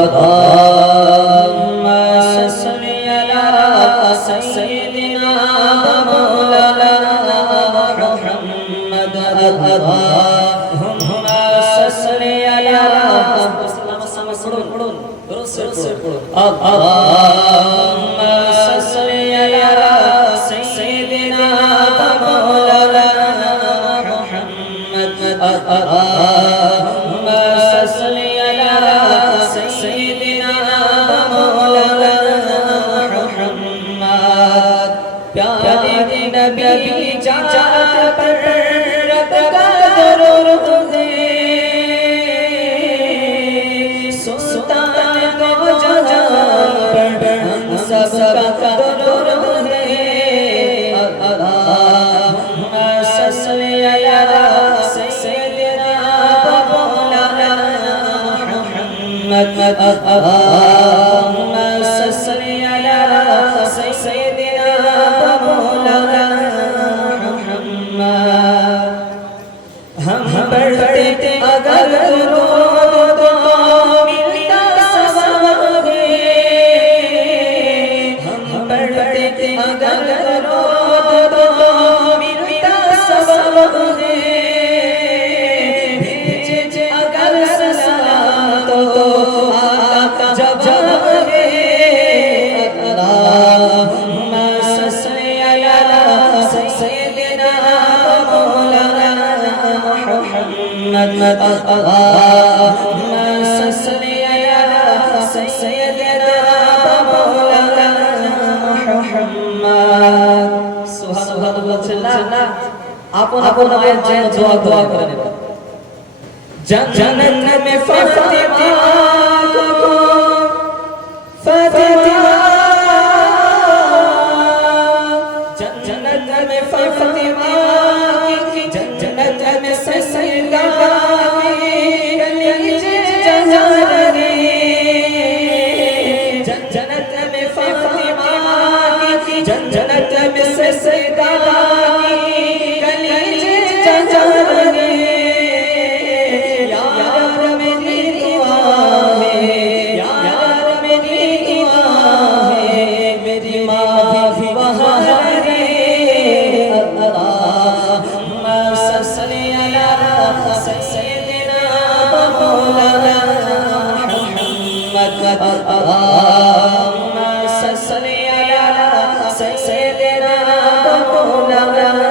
اللهم صل على سيدنا مولانا محمد اللهم صل على اللهم صل على سيدنا مولانا محمد اللهم صل नबी चाचा पर रब का दरूद दे सुल्तान को जहां पर हम सब का दरूद दे अल्लाहुम्म सल्ली अला सय्यिदना मौलाना मुहम्मद अल्लाहुम्म सल्ली हम बढ़ते अगर रो اللهم صل على سيدنا محمد সুবহানাল্লাহ বলছেন না আপন আপন মায়ের জন্য দোয়া দোয়া করে নেবেন জান্নাত মে ফাতিমা কো ফাতিমা জান্নাত মে ফাতিমা اللهم صل على سيدنا مولانا